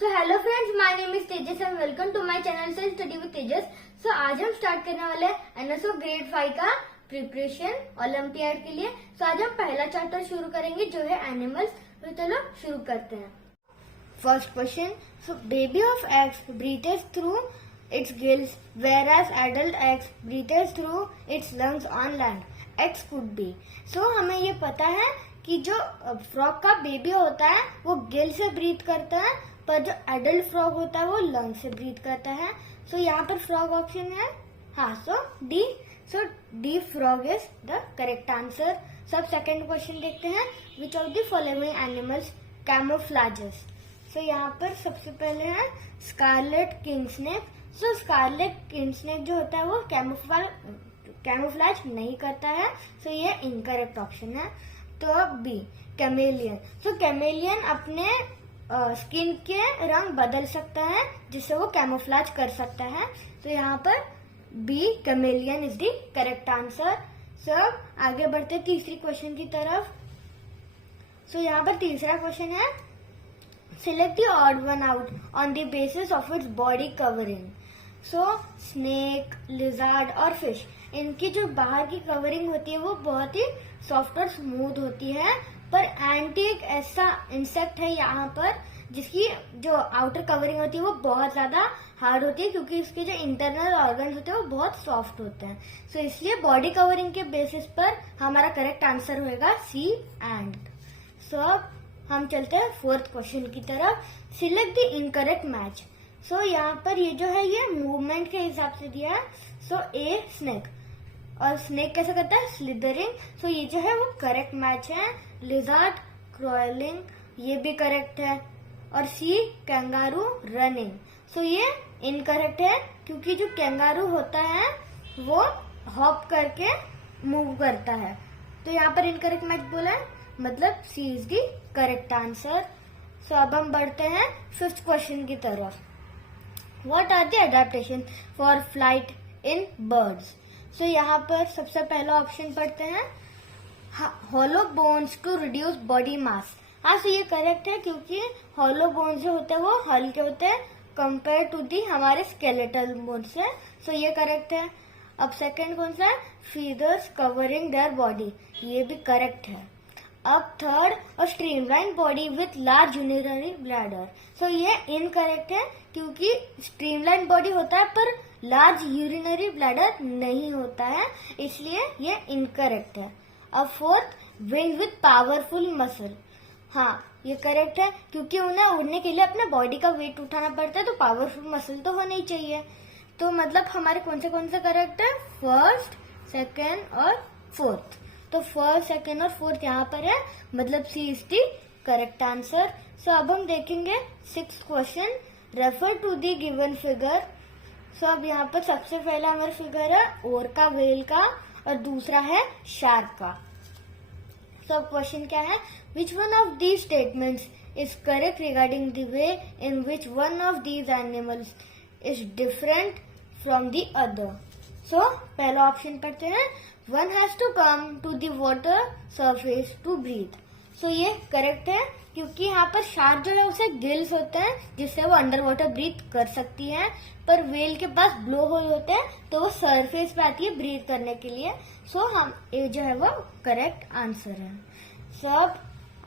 So hello friends, my name is Tejas and welcome to my channel से study with Tejas. So आज हम start करने वाले हैं एनएसओ ग्रेड 5 का प्रिपरेशन ओलंपियाड के लिए। सो आज हम पहला चैप्टर शुरू करेंगे जो है एनिमल्स। तो चलो शुरू करते हैं। First question, so baby of eggs breathes through its gills whereas adult eggs breathes through its lungs on land. X could be. So हमें ये पता है कि जो फ्रॉग का बेबी होता है वो गिल से ब्रीथ करता है, पर जो एडल्ट फ्रॉग होता है वो लंग से ब्रीथ करता है। सो यहाँ पर फ्रॉग ऑप्शन है, हाँ, so D. So D frog is the correct answer. सब सेकेंड क्वेश्चन देखते हैं। Which of the following animals camouflages? So यहाँ पर सबसे पहले है scarlet king snake. So scarlet king snake जो होता है वो कैमोफ्लेज नहीं करता है। सो ये इनकरेक्ट ऑप्शन है। तो अब बी कैमेलियन। सो कैमेलियन अपने स्किन के रंग बदल सकता है जिससे वो कैमोफ्लेज कर सकता है। तो यहाँ पर B chameleon is the correct answer. So आगे बढ़ते तीसरी क्वेश्चन की तरफ। सो यहाँ पर तीसरा क्वेश्चन है, select the odd one out on the basis of its body covering. So snake, lizard और फिश, इनकी जो बाहर की कवरिंग होती है वो बहुत ही सॉफ्ट और स्मूथ होती है, पर एंटी एक ऐसा इंसेक्ट है यहाँ पर जिसकी जो आउटर कवरिंग होती है वो बहुत ज्यादा हार्ड होती है, क्योंकि इसके जो इंटरनल ऑर्गन्स होते हैं वो बहुत सॉफ्ट होते हैं। सो इसलिए बॉडी कवरिंग के बेसिस पर हमारा करेक्ट आंसर होगा सी एंट। सो अब हम चलते हैं फोर्थ क्वेश्चन की तरफ। Select the incorrect match. So यहाँ पर ये जो है ये मूवमेंट के हिसाब से दिया है। सो ए स्नेक, और स्नेक कैसे करता है? स्लिदरिंग। सो ये जो है वो करेक्ट मैच है। लिजर्ड क्रॉलिंग, ये भी करेक्ट है। और सी कैंगारू रनिंग। सो ये इनकरेक्ट है, क्योंकि जो कैंगारू होता है वो हॉप करके मूव करता है। तो यहाँ पर इनकरेक्ट मैच बोला है, मतलब C is the correct answer. So अब हम बढ़ते हैं फिफ्थ क्वेश्चन की तरफ। What are the adaptation for flight in birds? So यहाँ पर सबसे पहला ऑप्शन पढ़ते हैं, hollow bones to reduce body mass. हाँ, सो ये करेक्ट है, क्योंकि हॉलो बोन्स जो होते हैं वो हल्के होते हैं कंपेयर टू दी हमारे स्केलेटल बोन से। सो ये करेक्ट है। अब सेकंड कौन सा है? फीदर्स कवरिंग देयर बॉडी, ये भी करेक्ट है। अब थर्ड, और streamline body with large urinary bladder. So ये इनकरेक्ट है, क्योंकि स्ट्रीमलाइन बॉडी होता है पर लार्ज यूरिनरी ब्लैडर नहीं होता है, इसलिए ये इनकरेक्ट है। अब fourth, wing with powerful muscle. हाँ, ये करेक्ट है, क्योंकि उन्हें उड़ने के लिए अपने बॉडी का वेट उठाना पड़ता है, तो पावरफुल मसल तो होना ही चाहिए। तो मतलब हमारे कौन से करेक्ट है? फर्स्ट, सेकेंड और फोर्थ। तो फर्स्ट, सेकेंड और फोर्थ यहाँ पर है, मतलब C is the correct answer. So अब हम देखेंगे sixth question. Refer to the given figure. So अब यहाँ पर सबसे पहला हमारा फिगर है ओरका व्हेल का, और दूसरा है शार्क का। सो क्वेश्चन क्या है? Which one of these statements is correct regarding the way in which one of these animals is different from the other? So पहला ऑप्शन पढ़ते हैं, one has to come to the water surface to breathe. So ये correct है, क्योंकि यहाँ पर shark जो है उसे गिल्स होते हैं जिससे वो अंडर वाटर ब्रीथ कर सकती है, पर व्हेल के पास ब्लो होल होते हैं तो वो सरफेस पे आती है ब्रीथ करने के लिए। सो हम ये जो है वो करेक्ट आंसर है। सब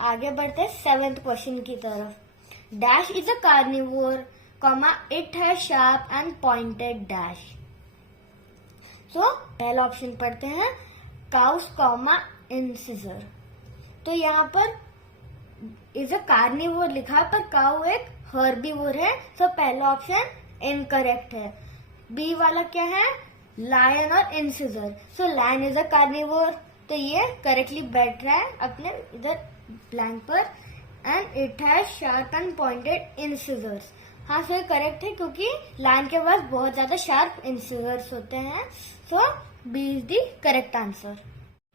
आगे बढ़ते हैं सेवेंथ क्वेश्चन की तरफ। Dash is a carnivore, comma it has sharp and pointed dash. So पहला ऑप्शन पढ़ते हैं, काउस कॉमा इंसिजर। तो यहाँ पर इज अ कार्निवोर लिखा है, पर काउ एक हर्बीवोर है। सो पहला ऑप्शन इनकरेक्ट है। बी वाला क्या है? लायन और incisor. So lion is a carnivore, तो ये करेक्टली बैठ रहा है अपने इधर ब्लैंक पर। And it has sharp and pointed incisors. हाँ, सो ये करेक्ट है, क्योंकि लायन के पास बहुत ज्यादा शार्प इंसिजर्स होते हैं। So B is the correct answer.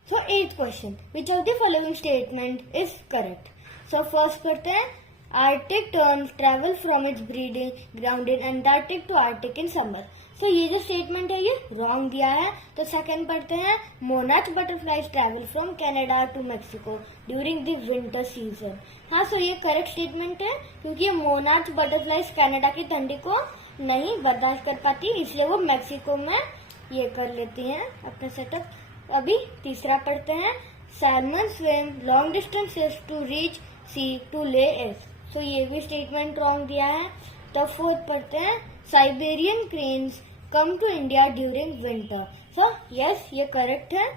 So eighth question, which of the following statement is correct? So first करते हैं, Arctic terns travel from its breeding ground in Antarctic to Arctic in summer. So ये जो statement है ये wrong दिया है। तो second पढ़ते हैं, monarch butterflies travel from Canada to Mexico during the winter season. हाँ, सो ये करेक्ट स्टेटमेंट है, क्योंकि ये मोनार्च बटरफ्लाइज कनाडा की ठंडी को नहीं बर्दाश्त कर पाती, इसलिए वो मेक्सिको में ये कर लेती हैं अपना सेटअप। अभी तीसरा पढ़ते हैं, salmon swim long distances to reach sea to lay eggs. So ये भी स्टेटमेंट रॉन्ग दिया है। तो फोर्थ पढ़ते हैं, Siberian cranes come to India during winter. So yes, ये करेक्ट है।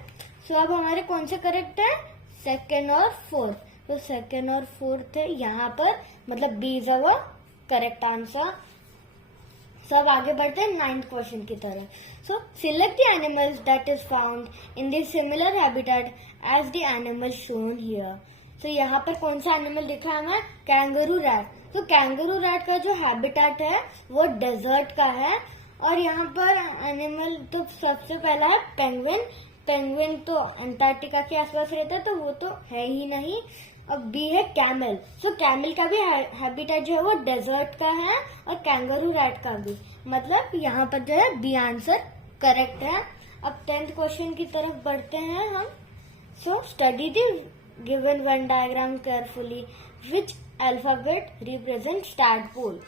सो अब हमारे कौन से करेक्ट है, सेकेंड और फोर्थ। तो सेकेंड और फोर्थ है यहाँ पर, मतलब B is our correct answer. सब आगे बढ़ते हैं 9th क्वेश्चन की तरफ। So select the animals that is found in the similar habitat as the animal shown here. तो यहाँ पर कौन सा एनिमल दिखा है हमें, कैंगरू रैट। तो कैंगरू रैट का जो हैबिटेट है वो डेजर्ट का है, और यहाँ पर एनिमल तो सबसे पहला है पेंगुइन। पेंगुइन तो अंटार्कटिका के आसपास रहता है, तो वो तो है ही नहीं। अब बी है कैमल। सो कैमल का भी हैबिटेट जो है वो डेजर्ट का है, और कैंगरू रैट का भी, मतलब यहाँ पर जो है बी आंसर करेक्ट है। अब 10th क्वेश्चन की तरफ बढ़ते हैं हम। So study the given one diagram carefully, which alphabet represents tadpole.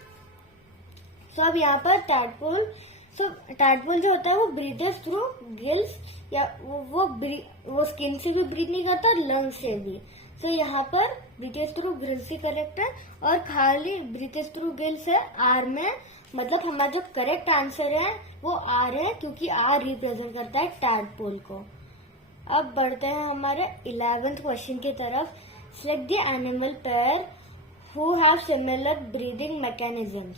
So अब यहाँ पर टैडपोल जो होता है वो ब्रीथेस थ्रू गिल्स, या वो स्किन से भी ब्रीथ नहीं करता, लंग्स से भी। तो यहाँ पर ब्रीथेस थ्रू गिल्स ही करेक्ट है, और खाली ब्रीथेस थ्रू गिल्स है आर में, मतलब हमारा जो करेक्ट आंसर है वो आर है, क्योंकि आर रिप्रेजेंट करता है टैडपोल को। अब बढ़ते हैं हमारे 11th क्वेश्चन की तरफ। Select the animal pair who have similar breathing mechanisms.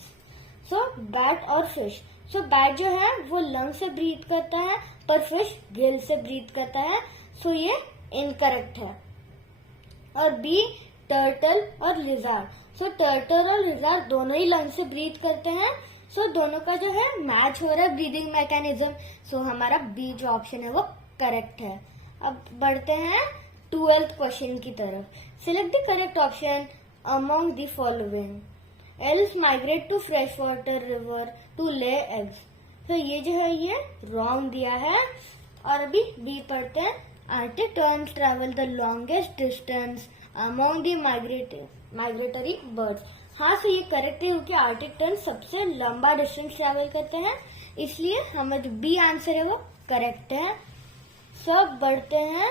So bat और फिश। सो बैट जो है वो लंग से ब्रीथ करता है, पर फिश गिल से ब्रीथ करता है, सो ये इनकरेक्ट है। और बी टर्टल और लिजार्ड। सो टर्टल और लिजार्ड दोनों ही लंग से ब्रीथ करते हैं, सो दोनों का जो है मैच हो रहा है ब्रीदिंग मैकेनिज्म, सो हमारा बी जो ऑप्शन है वो करेक्ट है। अब बढ़ते हैं 12th क्वेश्चन की तरफ। Select the correct option among the following. Eels migrate to fresh water river to lay eggs. तो ये जो है ये रॉन्ग दिया है। और अभी बी पढ़ते हैं, Arctic turns travel the longest distance among the migratory birds. हाँ, सो ये करेक्ट है, क्योंकि आर्टिक टर्न सबसे लंबा डिस्टेंस ट्रेवल करते हैं, इसलिए हमारा जो बी आंसर है वो करेक्ट है। सब बढ़ते हैं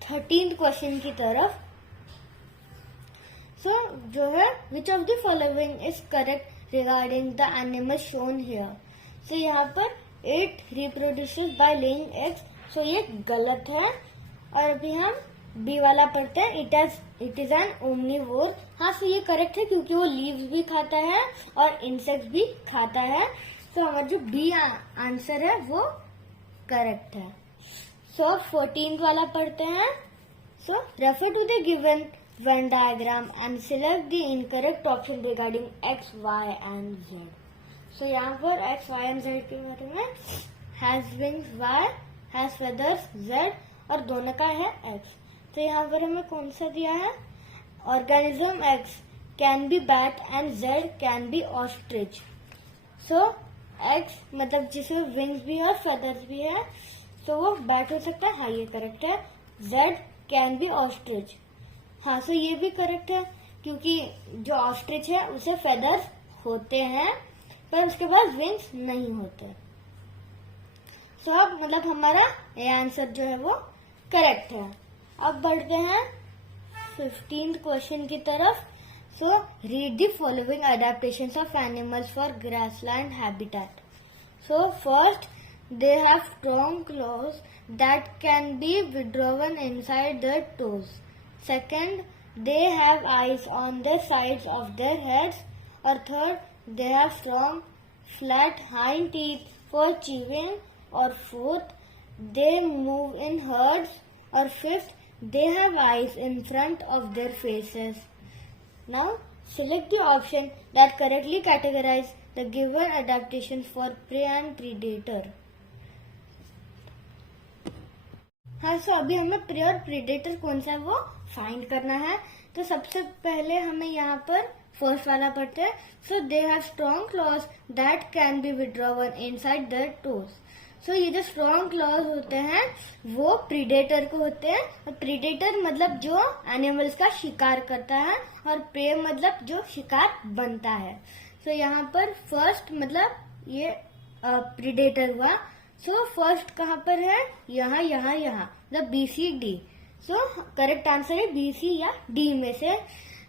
13th क्वेश्चन की तरफ। सो जो है which of the following is correct regarding the animal shown here. So यहाँ पर it reproduces by laying eggs. So ये गलत है। और अभी हम बी वाला पढ़ते हैं, इट इज एन ओमनिवोर। हाँ, सो ये करेक्ट है, क्योंकि वो लीव्स भी खाता है और इंसेक्ट्स भी खाता है, सो हमारा जो बी आंसर है वो करेक्ट है। सो 14th वाला पढ़ते हैं। सो रेफर टू द गिवन Venn diagram and select the incorrect option regarding x, y and z. So यहाँ पर x, y and z के बारे में has wings y, has feathers z और दोनों का है x। तो यहाँ पर हमें कौन सा दिया है, organism x can be bat and z can be ostrich. So x मतलब जिसमें wings भी है और feathers भी है, तो वो bat हो सकता है। हाँ, ये करेक्ट है। z can be ostrich। हाँ, सो ये भी करेक्ट है, क्योंकि जो ऑस्ट्रिच है उसे फेदर्स होते हैं, पर उसके पास विंग्स नहीं होते। सो अब मतलब हमारा ये आंसर जो है वो करेक्ट है। अब बढ़ते हैं 15th क्वेश्चन की तरफ। So read the following adaptations of animals for grassland habitat. So first, they have strong claws that can be withdrawn inside their toes. Second, they have eyes on the sides of their heads. Or third, they have strong flat hind teeth for chewing. Or fourth, they move in herds. Or fifth, they have eyes in front of their faces. Now, select the option that correctly categorizes the given adaptations for prey and predator. हाँ, सो अभी हमें pray और predator कौन सा है वो find करना है। तो सबसे पहले हमें यहाँ पर फर्स्ट वाला पढ़ते हैं। So they have strong claws that can be withdrawn inside their toes. So ये जो स्ट्रॉन्ग क्लॉज होते हैं वो प्रीडेटर को होते हैं, और प्रीडेटर मतलब जो एनिमल्स का शिकार करता है, और प्रे मतलब जो शिकार बनता है। सो यहाँ पर फर्स्ट मतलब ये प्रीडेटर हुआ। सो फर्स्ट कहाँ पर है, यहाँ यहाँ यहाँ, मतलब BC-D। सो करेक्ट आंसर है BC या D में से।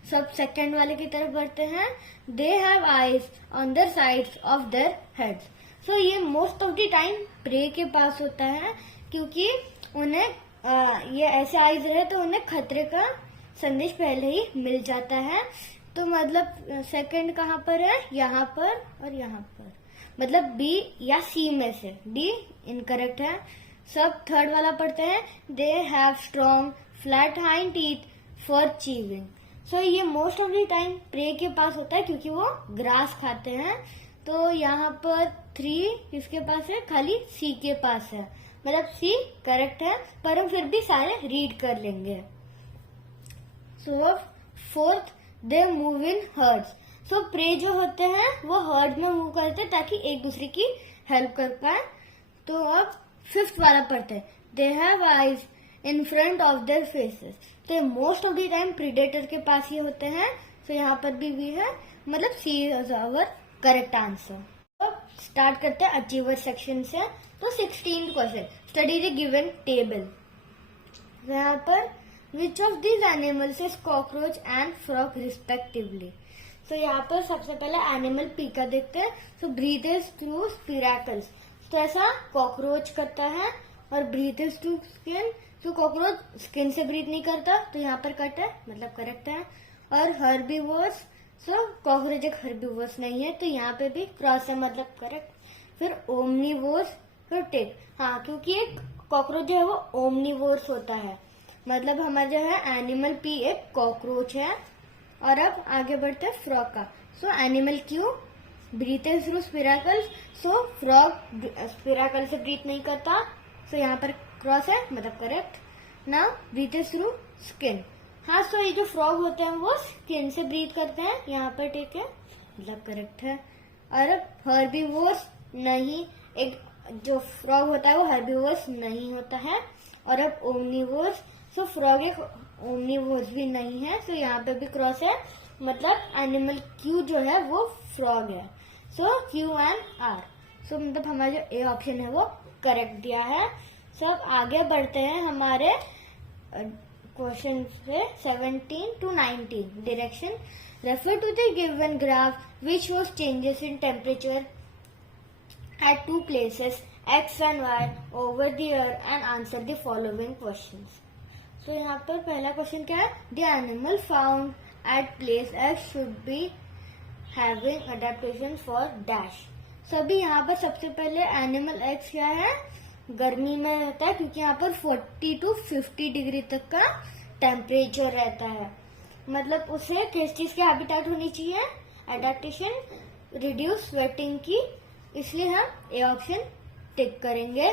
सब सेकंड वाले की तरफ बढ़ते हैं। They have eyes on the sides of their heads. So ये most of the time prey के पास होता है, क्योंकि उन्हें ये ऐसे आईज रहे तो उन्हें खतरे का संदेश पहले ही मिल जाता है। तो मतलब सेकंड कहाँ पर है, यहाँ पर और यहाँ पर, मतलब B या C में से। D इनकरेक्ट है। सब थर्ड वाला पढ़ते हैं। They have strong flat hind teeth for chewing. So ये most of the time prey के पास होता है, क्योंकि वो ग्रास खाते हैं। तो यहाँ पर 3 किसके पास है, खाली C के पास है, मतलब C करेक्ट है, पर हम फिर भी सारे रीड कर लेंगे। So fourth, they move in herds. So prey जो होते हैं वो हर्ड में मूव करते हैं ताकि एक दूसरे की हेल्प कर पाए। तो अब फिफ्थ वाला पढ़ते हैं। They have eyes in front of their faces. तो most of the time predator के पास ही होते हैं। तो यहाँ पर भी है, मतलब C is our correct answer. तो स्टार्ट करते हैं अचीवर सेक्शन से। तो 16th question, study the given table. यहाँ पर which of these animals is cockroach and frog respectively. तो यहाँ पर सबसे पहले एनिमल पी का देखते हैं। सो ब्रीथेस थ्रू स्पिरैकल्स। तो ऐसा कॉकरोच करता है, और ब्रीथेस थ्रू स्किन। तो कॉकरोच स्किन से ब्रीथ नहीं करता, तो यहाँ पर कट है, मतलब करेक्ट है। और हर्बीवोर्स, सो कॉकरोच एक हर्बीवोर्स नहीं है, तो यहाँ पे भी क्रॉस है, मतलब करेक्ट। फिर ओमनीवोर्स, फिर टिक। हाँ, क्योंकि एक कॉकरोच जो है वो ओमनीवोर्स होता है, मतलब हमारा जो है एनिमल पी एक कॉकरोच है। और अब आगे बढ़ते हैं फ्रॉग का। So animal Q ब्रीथेस through स्पिरैकल्स। सो फ्रॉग स्पिरैकल से ब्रीथ नहीं करता, सो यहाँ पर क्रॉस है, मतलब correct. Now breathes through skin. हाँ, सो ये जो फ्रॉग होते हैं वो स्किन से ब्रीथ करते हैं, यहाँ पर ठीक है, मतलब करेक्ट है। और अब हर्बीवोर्स नहीं, एक जो फ्रॉग होता है वो हर्बीवोर्स नहीं होता है। और अब ओमनीवोर्स, सो फ्रॉग एक ओमनीवोर्स भी नहीं है, सो यहाँ पे भी क्रॉस है, मतलब एनिमल क्यू जो है वो फ्रॉग है। सो Q एंड R। सो मतलब हमारा जो ए ऑप्शन है वो करेक्ट दिया है। सब आगे बढ़ते हैं हमारे क्वेश्चन से 17 to 19। Direction, refer to the given graph which shows changes in temperature at 2 places X and Y over the year and answer the following questions। तो यहाँ पर पहला क्वेश्चन क्या है, the animal found at place X should be having adaptation for dash। सभी यहाँ पर सबसे पहले एनिमल X क्या है, गर्मी में रहता है, क्योंकि यहाँ पर 40 to 50 डिग्री तक का टेम्परेचर रहता है, मतलब उसे किस चीज की हैबिटेट होनी चाहिए, एडेप्टेशन, रिड्यूस स्वेटिंग की, इसलिए हम ए ऑप्शन टिक करेंगे।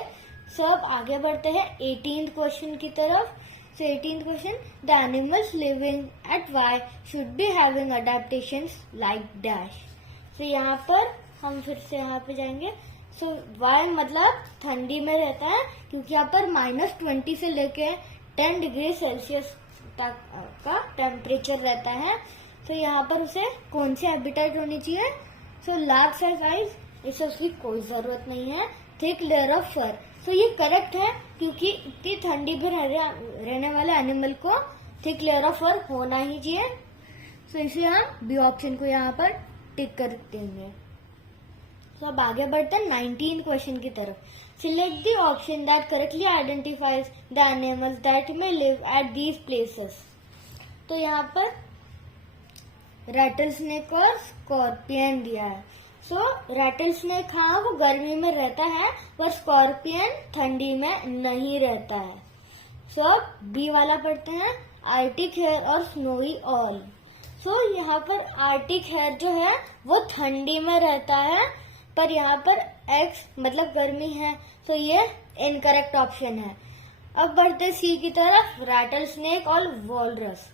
सब आगे बढ़ते हैं 18th क्वेश्चन की तरफ। So 18th question, the animals living at Y should be having adaptations like dash। So यहाँ पर हम फिर से यहाँ पे जाएंगे। So Y मतलब ठंडी में रहता है, क्योंकि यहाँ पर -20 से लेके 10 डिग्री सेल्सियस तक का टेम्परेचर रहता है। तो यहाँ पर उसे कौन सी हैबिटेट होनी चाहिए, सो लार्ज साइज आइज, इसे उसकी कोई जरूरत नहीं है। थिक लेयर ऑफ फर, तो ये करेक्ट है, क्योंकि इतनी ठंडी में रहने वाले एनिमल को थिक लेयर ऑफ फर होना ही चाहिए। तो इसलिए हम बी ऑप्शन को यहाँ पर टिक कर देंगे। तो अब आगे बढ़ते हैं 19 क्वेश्चन की तरफ। Select the option that correctly identifies the animals that may live at these places. तो यहाँ पर रैटल स्नेक और स्कॉर्पियन दिया है। सो रैटल स्नेक हाँ वो गर्मी में रहता है, पर स्कॉर्पियन ठंडी में नहीं रहता है। सो बी वाला पढ़ते हैं, आर्टिक हेयर और स्नोई ऑल। सो यहाँ पर आर्टिक हेयर जो है वो ठंडी में रहता है, पर यहाँ पर एक्स मतलब गर्मी है, तो ये इनकरेक्ट ऑप्शन है। अब बढ़ते सी की तरफ, रैटल स्नेक और वॉलरस।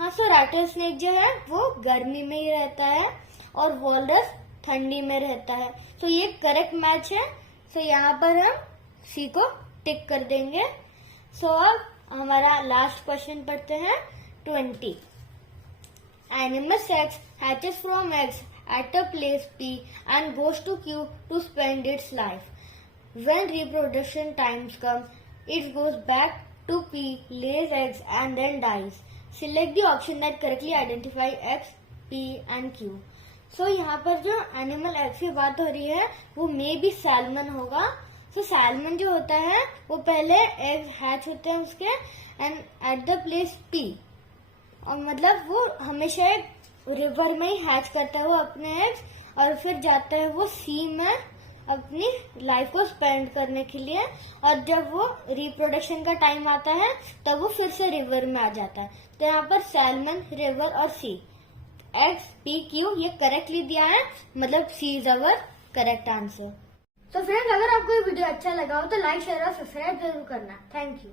हाँ, सो रैटल स्नेक जो है वो गर्मी में ही रहता है और वॉलरस ठंडी में रहता है। सो ये करेक्ट मैच है। सो यहाँ पर हम सी को टिक कर देंगे। सो अब हमारा लास्ट क्वेश्चन पढ़ते हैं 20। Animal sex hatches from eggs at a place P and goes to Q to spend its life. When reproduction times come, it goes back to P, lays eggs and then dies. Select the option that correctly identify X, P and Q. So यहाँ पर जो animal eggs की बात हो रही है वो may be salmon होगा। सो सैल्मन जो होता है वो पहले एग्स हैच होते हैं उसके and at the place P, और मतलब वो हमेशा एक रिवर में ही हैच करता है वो अपने एग्स, और फिर जाता है वो सी में अपनी लाइफ को स्पेंड करने के लिए, और जब वो रिप्रोडक्शन का टाइम आता है तब वो फिर से रिवर में आ जाता है। तो यहाँ पर सैल्मन, रिवर और सी, एक्स, पी, क्यू ये करेक्टली दिया है, मतलब C is our correct answer. तो फ्रेंड्स, अगर आपको ये वीडियो अच्छा लगा हो तो लाइक, शेयर और सब्सक्राइब जरूर करना। Thank you.